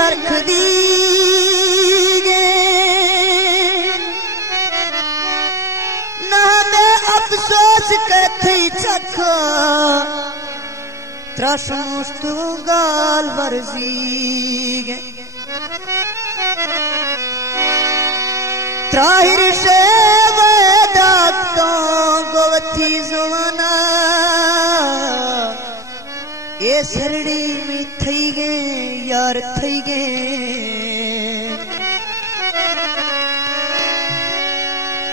रख दी ना मैं अफसोस कथी चखो त्रसमुस्तु गाल वर्जी त्राहिर से वेदाक्तों गोवथी जुवाना ये सरड़ी में थई गे यार थई गे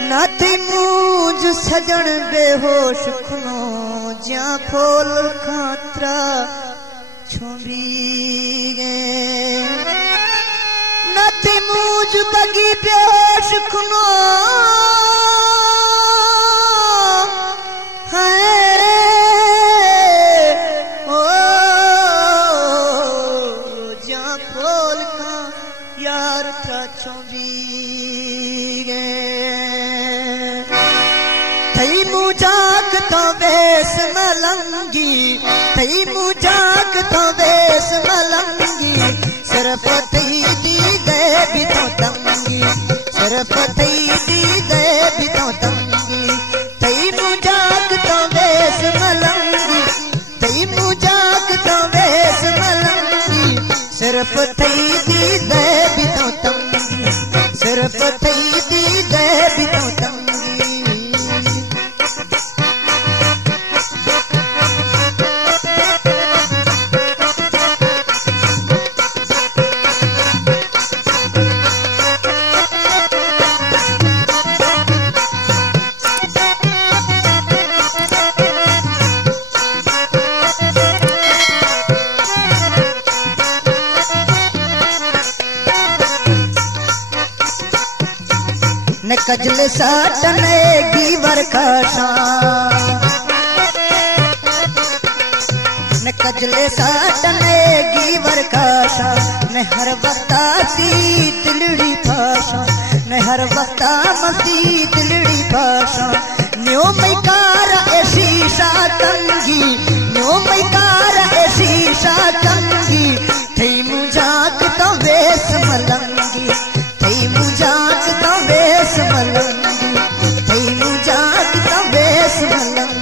नाती मूंज सजन बेहोश खुनो ज्या फोल खातरा छोड़ी गे नाती मूंज बगी बेहोश खुनो मलंगी थई मुजाक तो बेस मलंगी सरपती दी दे भी तो तंगी सरपती दी दे भी तो तंगी थई मुजाक तो बेस मलंगी थई मुजाक तो बेस मलंगी सरपती दी दे भी तो तंगी सरपती दी दे भी तो तंगी न कजल साटने गीवर काशा न कजल साटने गीवर काशा न हर वक्ता सी दिलड़ी भाषा न हर वक्ता मसी दिलड़ी भाषा न्यो मैकार ऐसी शातंगी न्यो मैकार ऐसी शातंगी थई मुजाक तो वेस मलंगी थई मुजाक तो वेस मलंगी थई मुजाक तो वेस मलंगी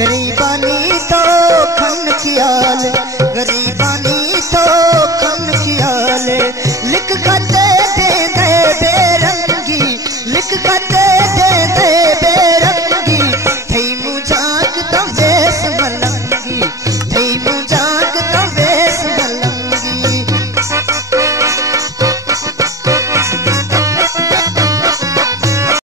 गरीबानी तो खन कियाल गरीबानी तो खन कियाल लिख खते दे दे बेरंगी लिख खते